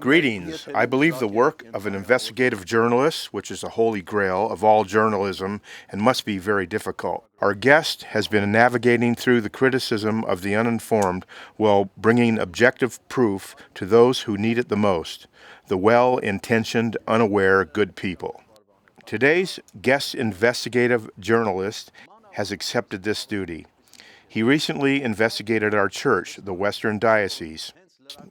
Greetings. I believe the work of an investigative journalist, which is a holy grail of all journalism and must be very difficult. Our guest has been navigating through the criticism of the uninformed while bringing objective proof to those who need it the most, the well-intentioned, unaware good people. Today's guest investigative journalist has accepted this duty. He recently investigated our church, the Western Diocese.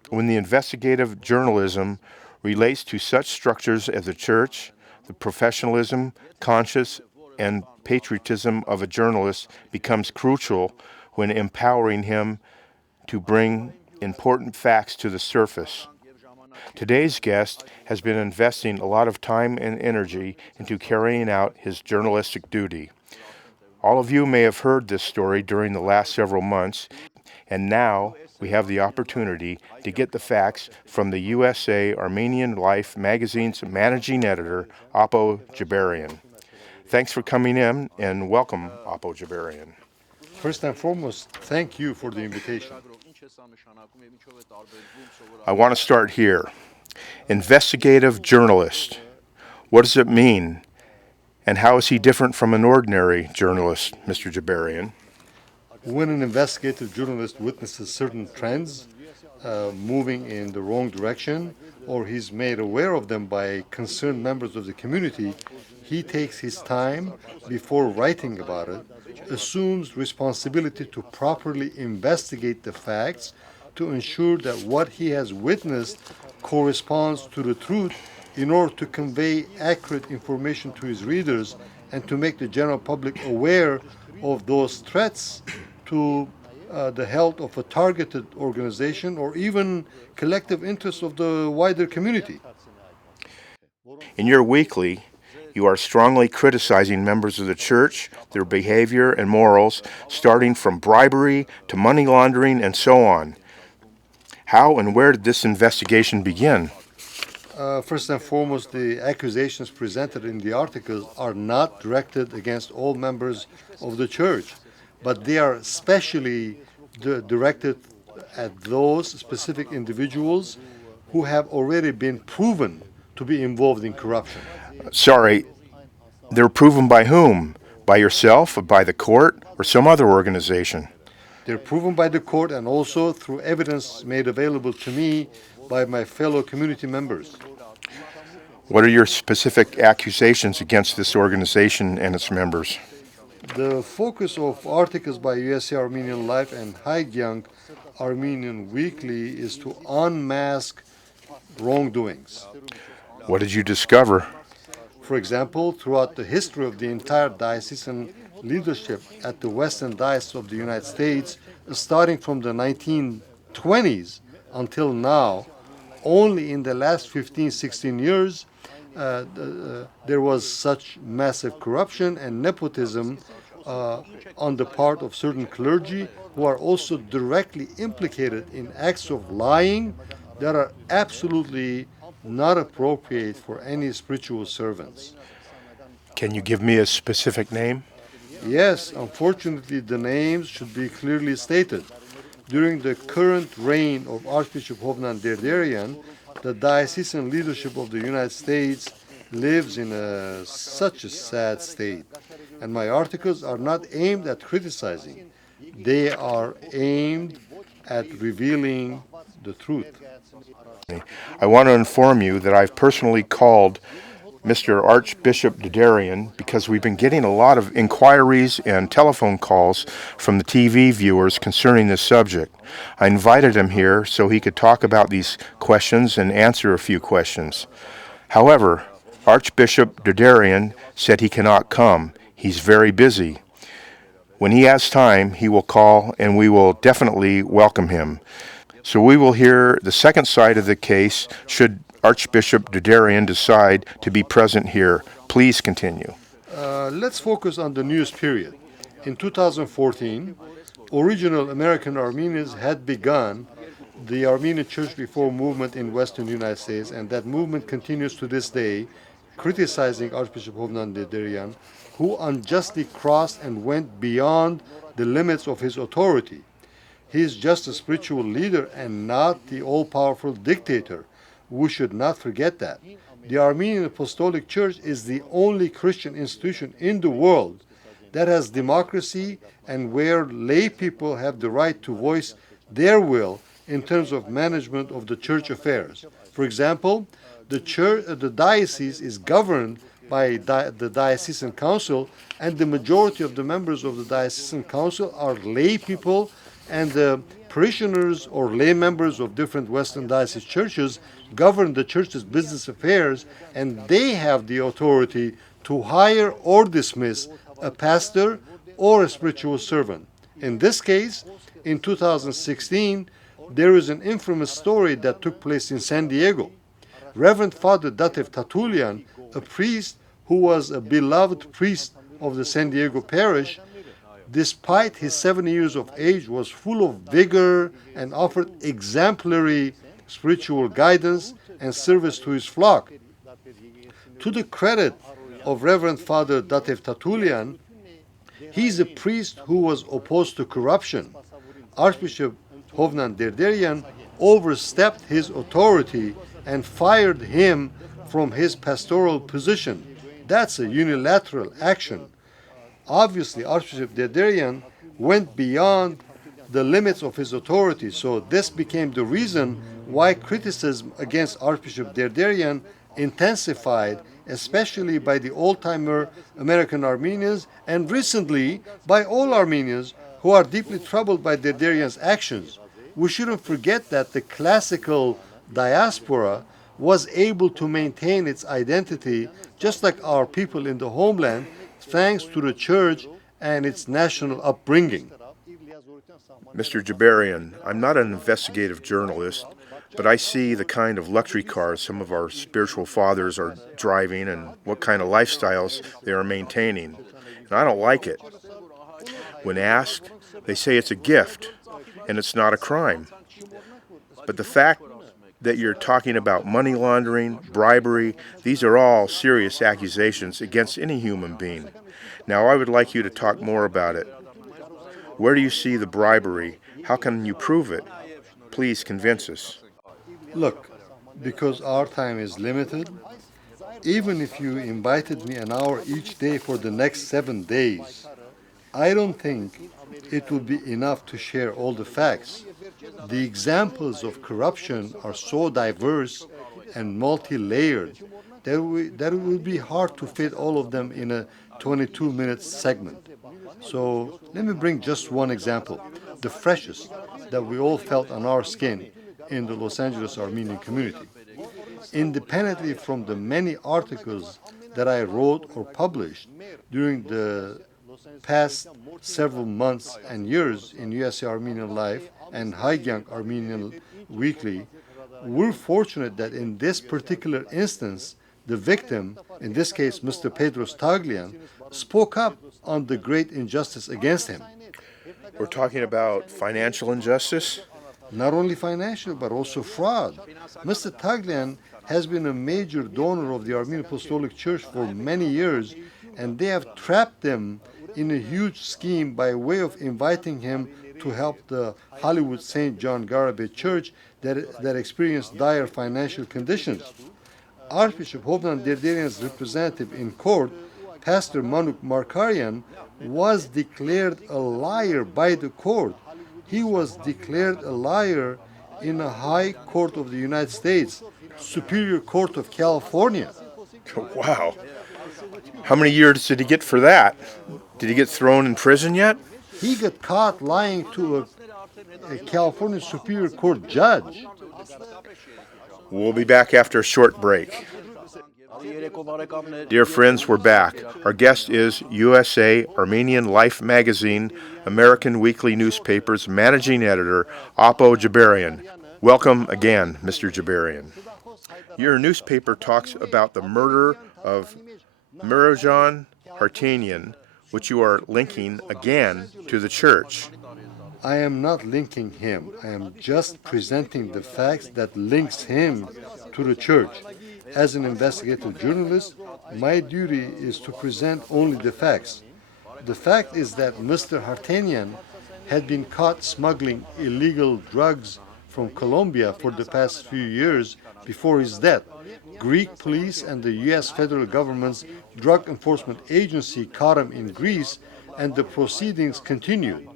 When the investigative journalism relates to such structures as the church, the professionalism, conscience, and patriotism of a journalist becomes crucial when empowering him to bring important facts to the surface. Today's guest has been investing a lot of time and energy into carrying out his journalistic duty. All of you may have heard this story during the last several months, and now we have the opportunity to get the facts from the USA Armenian Life magazine's managing editor, Appo Jabarian. Thanks for coming in, and welcome, Appo Jabarian. First and foremost, thank you for the invitation. I want to start here. Investigative journalist. What does it mean? And how is he different from an ordinary journalist, Mr. Jabarian? When an investigative journalist witnesses certain trends moving in the wrong direction, or he's made aware of them by concerned members of the community, he takes his time before writing about it, assumes responsibility to properly investigate the facts to ensure that what he has witnessed corresponds to the truth in order to convey accurate information to his readers and to make the general public aware of those threats to the health of a targeted organization or even collective interests of the wider community. In your weekly, you are strongly criticizing members of the church, their behavior and morals, starting from bribery to money laundering and so on. How and where did this investigation begin? First and foremost, the accusations presented in the articles are not directed against all members of the church, but they are specially directed at those specific individuals who have already been proven to be involved in corruption. Sorry, they're proven by whom? By yourself, or by the court, or some other organization? They're proven by the court and also through evidence made available to me by my fellow community members. What are your specific accusations against this organization and its members? The focus of articles by USA Armenian Life and High-Young Armenian Weekly is to unmask wrongdoings. What did you discover? For example, throughout the history of the entire diocesan leadership at the Western Diocese of the United States, starting from the 1920s until now, only in the last 15-16 years, there was such massive corruption and nepotism on the part of certain clergy who are also directly implicated in acts of lying that are absolutely not appropriate for any spiritual servants. Can you give me a specific name? Yes, unfortunately, the names should be clearly stated. During the current reign of Archbishop Hovnan Derderian, the diocesan leadership of the United States lives in such a sad state. And my articles are not aimed at criticizing. They are aimed at revealing the truth. I want to inform you that I've personally called Mr. Archbishop Derderian because we've been getting a lot of inquiries and telephone calls from the TV viewers concerning this subject. I invited him here so he could talk about these questions and answer a few questions. However, Archbishop Derderian said he cannot come. He's very busy. When he has time, he will call and we will definitely welcome him. So we will hear the second side of the case should Archbishop Derderian decide to be present here. Please continue. Let's focus on the newest period. In 2014, original American Armenians had begun the Armenian Church Reform movement in Western United States, and that movement continues to this day, criticizing Archbishop Hovnan Derderian, who unjustly crossed and went beyond the limits of his authority. He is just a spiritual leader and not the all-powerful dictator. We should not forget that. The Armenian Apostolic Church is the only Christian institution in the world that has democracy and where lay people have the right to voice their will in terms of management of the church affairs. For example, the diocese is governed by the diocesan council, and the majority of the members of the diocesan council are lay people, and the parishioners or lay members of different Western diocese churches govern the church's business affairs, and they have the authority to hire or dismiss a pastor or a spiritual servant. In this case, in 2016, there is an infamous story that took place in San Diego. Reverend Father Datev Tatulian, a priest who was a beloved priest of the San Diego parish, despite his 70 years of age, was full of vigor and offered exemplary spiritual guidance and service to his flock. To the credit of Reverend Father Datev Tatulian, he is a priest who was opposed to corruption. Archbishop Hovnan Derderian overstepped his authority and fired him from his pastoral position. That's a unilateral action. Obviously, Archbishop Derderian went beyond the limits of his authority, so this became the reason why criticism against Archbishop Derderian intensified, especially by the old-timer American Armenians and recently by all Armenians who are deeply troubled by Derderian's actions. We shouldn't forget that the classical diaspora was able to maintain its identity just like our people in the homeland, thanks to the church and its national upbringing. Mr. Jabarian, I'm not an investigative journalist, but I see the kind of luxury cars some of our spiritual fathers are driving and what kind of lifestyles they are maintaining, and I don't like it. When asked, they say it's a gift and it's not a crime. But the fact that you're talking about money laundering, bribery, these are all serious accusations against any human being. Now, I would like you to talk more about it. Where do you see the bribery? How can you prove it? Please convince us. Look, because our time is limited, even if you invited me an hour each day for the next 7 days, I don't think it would be enough to share all the facts. The examples of corruption are so diverse and multi-layered that it would be hard to fit all of them in a 22-minute segment. So let me bring just one example, the freshest that we all felt on our skin in the Los Angeles Armenian community. Independently from the many articles that I wrote or published during the past several months and years in USA Armenian Life and Haigyang Armenian Weekly, we're fortunate that in this particular instance, the victim, in this case Mr. Pedros Taglian, spoke up on the great injustice against him. We're talking about financial injustice? Not only financial, but also fraud. Mr. Taglian has been a major donor of the Armenian Apostolic Church for many years, and they have trapped him in a huge scheme by way of inviting him to help the Hollywood St. John Garabay Church that experienced dire financial conditions. Archbishop Hovnan Derderian's representative in court, Pastor Manuk Markarian, was declared a liar by the court. He was declared a liar in a high court of the United States, Superior Court of California. Wow. How many years did he get for that? Did he get thrown in prison yet? He got caught lying to a California Superior Court judge. We'll be back after a short break. Dear friends, we're back. Our guest is USA Armenian Life Magazine, American Weekly Newspaper's managing editor, Appo Jabarian. Welcome again, Mr. Jabarian. Your newspaper talks about the murder of Mirajan Hartanian, which you are linking again to the church. I am not linking him. I am just presenting the facts that links him to the church. As an investigative journalist, my duty is to present only the facts. The fact is that Mr. Hartanian had been caught smuggling illegal drugs from Colombia for the past few years before his death. Greek police and the US federal government's drug enforcement agency caught him in Greece, and the proceedings continued.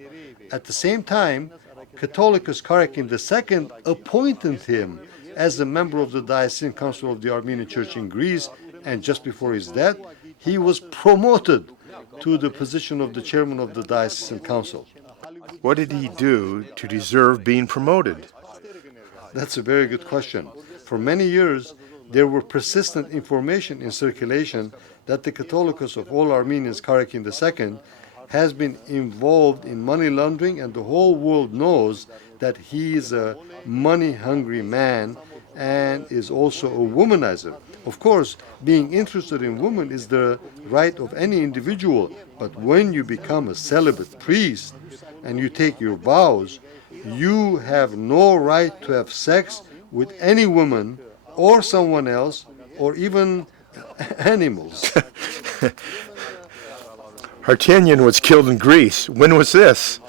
At the same time, Catholicos Karakin II appointed him as a member of the Diocesan Council of the Armenian Church in Greece, and just before his death, he was promoted to the position of the chairman of the Diocesan Council. What did he do to deserve being promoted? That's a very good question. For many years, there were persistent information in circulation that the Catholicos of all Armenians, Karakin II, has been involved in money laundering, and the whole world knows that he is a money-hungry man and is also a womanizer. Of course, being interested in women is the right of any individual, but when you become a celibate priest and you take your vows, you have no right to have sex with any woman or someone else or even animals. ARTN was killed in Greece. When was this?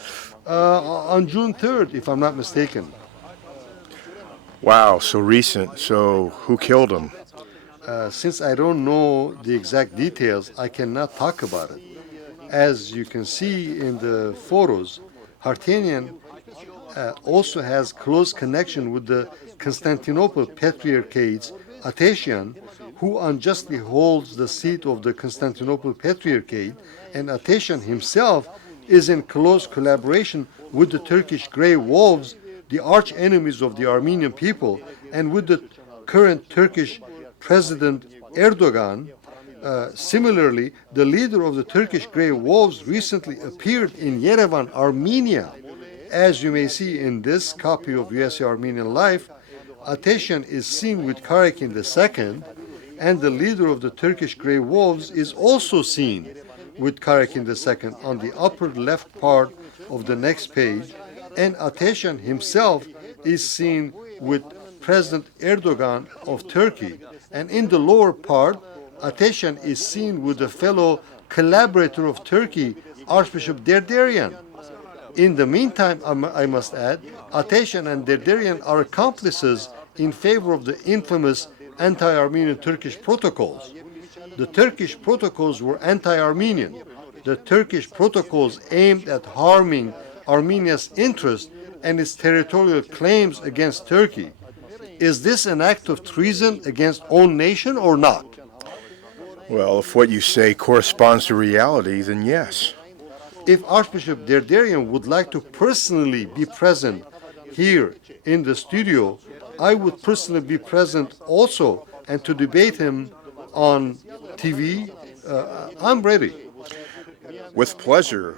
On June 3rd, if I'm not mistaken. Wow, so recent. So who killed him? Since I don't know the exact details, I cannot talk about it. As you can see in the photos, Artenian also has close connection with the Constantinople Patriarchate's Attesian, who unjustly holds the seat of the Constantinople Patriarchate, and Attesian himself is in close collaboration with the Turkish Grey Wolves, the arch enemies of the Armenian people, and with the current Turkish President Erdogan. Similarly, the leader of the Turkish Grey Wolves recently appeared in Yerevan, Armenia. As you may see in this copy of USA Armenian Life, Attesian is seen with Karakin II, and the leader of the Turkish Grey Wolves is also seen with Karakin II on the upper left part of the next page, and Attesian himself is seen with President Erdogan of Turkey, and in the lower part, Attesian is seen with a fellow collaborator of Turkey, Archbishop Derderian. In the meantime, I must add, Attesian and Derderian are accomplices in favor of the infamous anti-Armenian Turkish protocols. The Turkish protocols were anti-Armenian. The Turkish protocols aimed at harming Armenia's interest and its territorial claims against Turkey. Is this an act of treason against own nation or not? Well, if what you say corresponds to reality, then yes. If Archbishop Derderian would like to personally be present here in the studio, I would personally be present also, and to debate him on TV, I'm ready. With pleasure.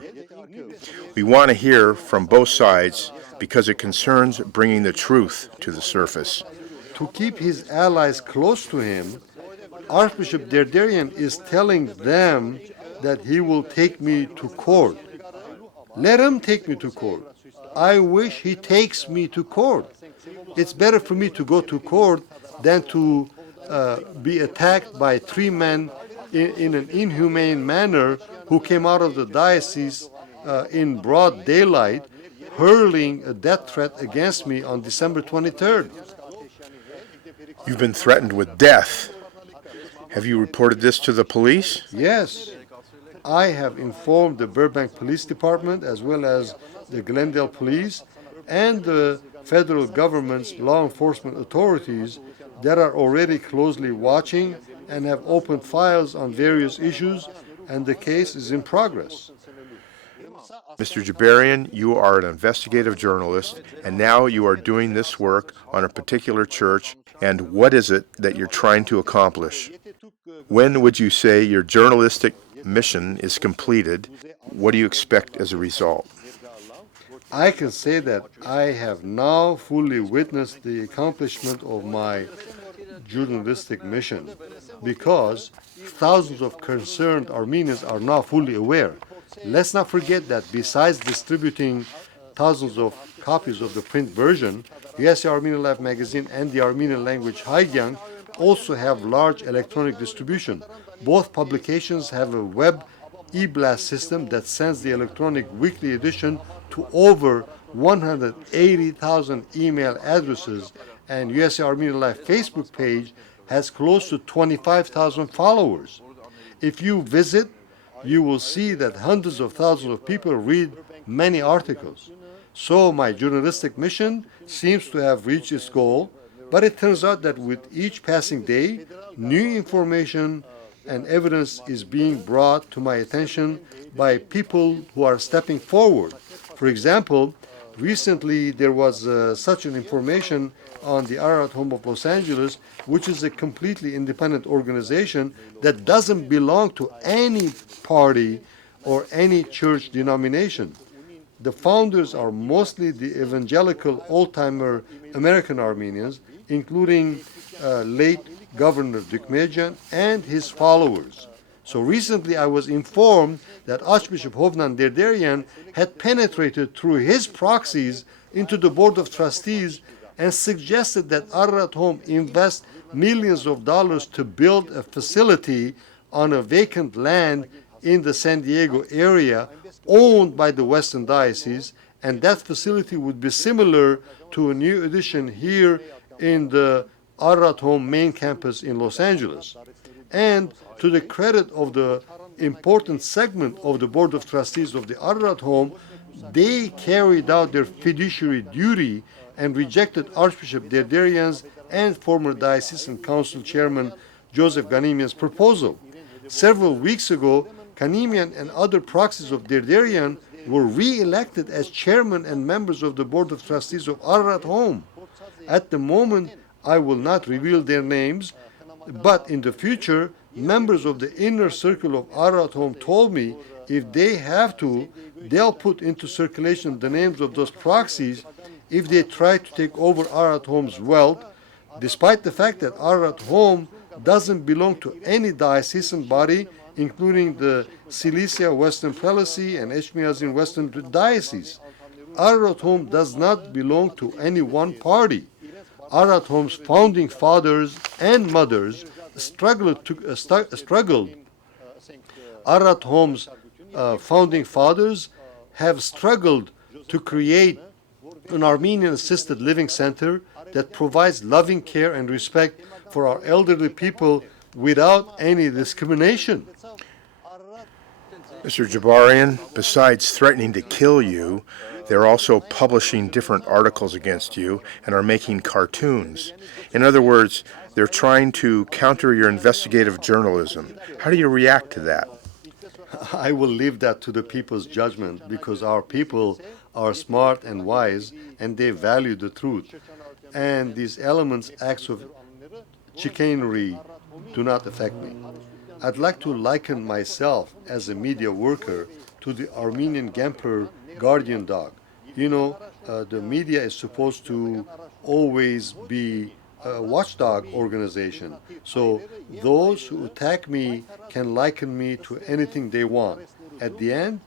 We want to hear from both sides because it concerns bringing the truth to the surface. To keep his allies close to him, Archbishop Derderian is telling them that he will take me to court. Let him take me to court. I wish he takes me to court. It's better for me to go to court than to be attacked by three men in an inhumane manner who came out of the diocese in broad daylight, hurling a death threat against me on December 23rd. You've been threatened with death. Have you reported this to the police? Yes. I have informed the Burbank Police Department as well as the Glendale Police and the federal government's law enforcement authorities that are already closely watching and have opened files on various issues, and the case is in progress. Mr. Jabarian, you are an investigative journalist, and now you are doing this work on a particular church. And what is it that you're trying to accomplish? When would you say your journalistic mission is completed? What do you expect as a result? I can say that I have now fully witnessed the accomplishment of my journalistic mission because thousands of concerned Armenians are now fully aware. Let's not forget that besides distributing thousands of copies of the print version, USA Armenian Life magazine and the Armenian language Hagyang also have large electronic distribution. Both publications have a web e-blast system that sends the electronic weekly edition to over 180,000 email addresses, and USA Armenian Life Facebook page has close to 25,000 followers. If you visit, you will see that hundreds of thousands of people read many articles. So my journalistic mission seems to have reached its goal, but it turns out that with each passing day, new information and evidence is being brought to my attention by people who are stepping forward. For example, recently there was such an information on the Ararat Home of Los Angeles, which is a completely independent organization that doesn't belong to any party or any church denomination. The founders are mostly the evangelical old-timer American Armenians, including late Governor Dukmejan and his followers. So recently I was informed that Archbishop Hovnan Derderian had penetrated through his proxies into the Board of Trustees and suggested that Ararat Home invest millions of dollars to build a facility on a vacant land in the San Diego area owned by the Western Diocese, and that facility would be similar to a new addition here in the Ararat Home main campus in Los Angeles. And to the credit of the important segment of the Board of Trustees of the Ararat Home, they carried out their fiduciary duty and rejected Archbishop Derderian's and former Diocesan Council Chairman Joseph Ganimian's proposal. Several weeks ago, Ganimian and other proxies of Derderian were re-elected as chairman and members of the Board of Trustees of Ararat Home. At the moment, I will not reveal their names, but in the future, members of the inner circle of Ararat Home told me if they have to, they'll put into circulation the names of those proxies if they try to take over Ararat Home's wealth, despite the fact that Ararat Home doesn't belong to any diocesan body, including the Cilicia Western Prelacy and Echmiadzin Western Diocese. Ararat Home does not belong to any one party. Ararat Home's founding fathers and mothers struggled. Ararat Home's founding fathers have struggled to create an Armenian assisted living center that provides loving care and respect for our elderly people without any discrimination. Mr. Jabarian, besides threatening to kill you, they're also publishing different articles against you and are making cartoons. In other words, they're trying to counter your investigative journalism. How do you react to that? I will leave that to the people's judgment because our people are smart and wise and they value the truth. And these elements, acts of chicanery, do not affect me. I'd like to liken myself as a media worker to the Armenian Gemper guardian dog. You know, the media is supposed to always be a watchdog organization. So those who attack me can liken me to anything they want. At the end,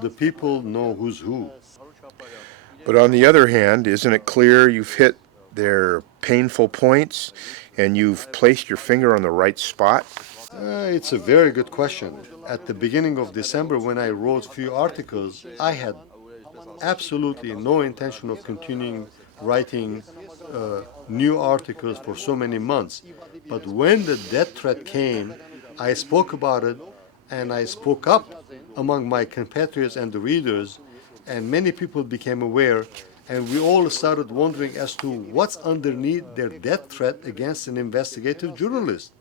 the people know who's who. But on the other hand, isn't it clear you've hit their painful points and you've placed your finger on the right spot? It's a very good question. At the beginning of December, when I wrote few articles, I had absolutely no intention of continuing writing new articles for so many months. But when the death threat came, I spoke about it and I spoke up among my compatriots and the readers, and many people became aware, and we all started wondering as to what's underneath their death threat against an investigative journalist.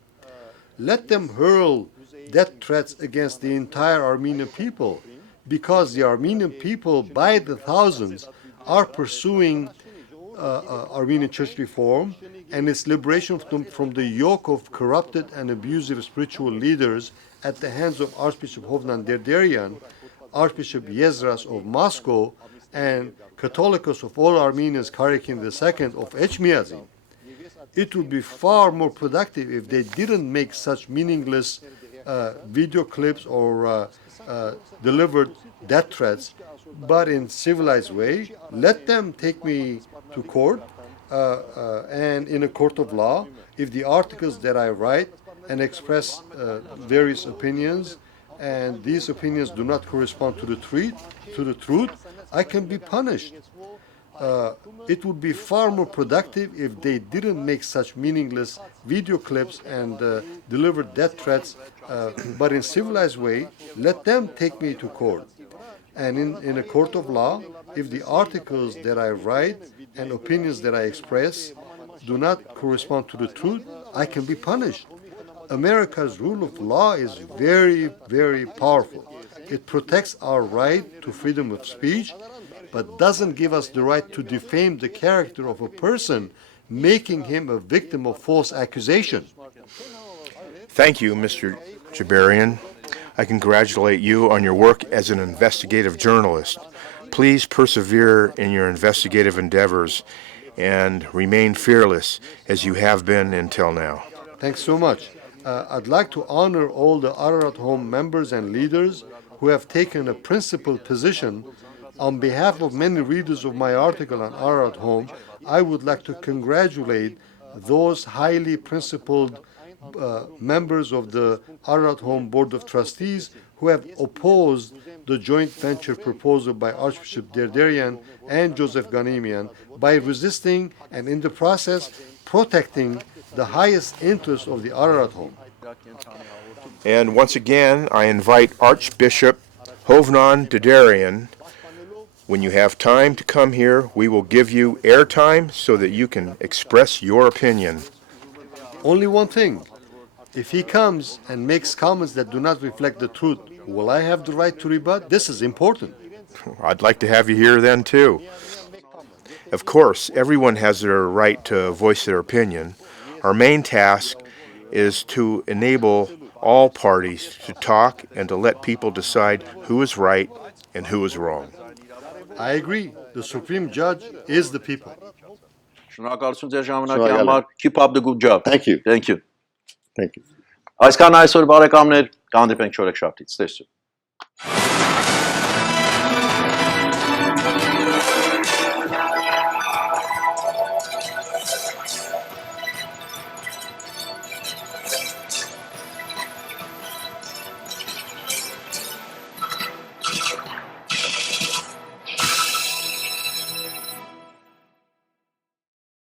Let them hurl death threats against the entire Armenian people, because the Armenian people, by the thousands, are pursuing Armenian church reform and its liberation from the yoke of corrupted and abusive spiritual leaders at the hands of Archbishop Hovnan Derderian, Archbishop Yezras of Moscow, and Catholicos of all Armenians Karakin II of Echmiadzin. It would be far more productive if they didn't make such meaningless video clips or delivered death threats, but in civilized way. Let them take me to court, and in a court of law, if the articles that I write and express various opinions and these opinions do not correspond to the truth, I can be punished. It would be far more productive if they didn't make such meaningless video clips and deliver death threats, but in civilized way, let them take me to court. And in a court of law, if the articles that I write and opinions that I express do not correspond to the truth, I can be punished. America's rule of law is very, very powerful. It protects our right to freedom of speech, but doesn't give us the right to defame the character of a person, making him a victim of false accusation. Thank you, Mr. Jabarian. I congratulate you on your work as an investigative journalist. Please persevere in your investigative endeavors and remain fearless as you have been until now. Thanks so much. I'd like to honor all the Ararat Home members and leaders who have taken a principled position. On behalf of many readers of my article on Ararat Home, I would like to congratulate those highly principled members of the Ararat Home Board of Trustees who have opposed the joint venture proposal by Archbishop Derderian and Joseph Ghanimian by resisting and in the process protecting the highest interest of the Ararat Home. And once again, I invite Archbishop Hovnan Derderian. When you have time to come here, we will give you airtime so that you can express your opinion. Only one thing. If he comes and makes comments that do not reflect the truth, will I have the right to rebut? This is important. I'd like to have you here then, too. Of course, everyone has their right to voice their opinion. Our main task is to enable all parties to talk and to let people decide who is right and who is wrong. I agree. The Supreme Judge is the people. Շնորհակալություն ձեր ժամանակի համար. Keep up the good job. Thank you. Thank you. Thank you. Այսքան այսօր բարեկամներ, կհանդիպենք չորեքշաբթի։ Ցտեսություն։